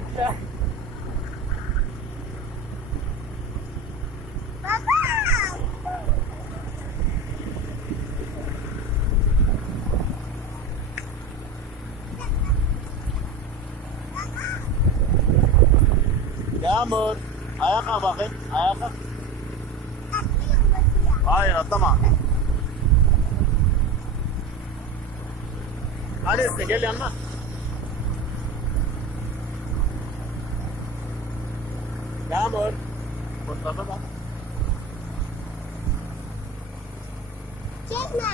Bekle. Yağmur. Ayağa kalk bakayım. Ayağa kalk. Hayır atlama. Hadi Esra gel yanıma. Yağmur. Kurtlafa bak. Çekme.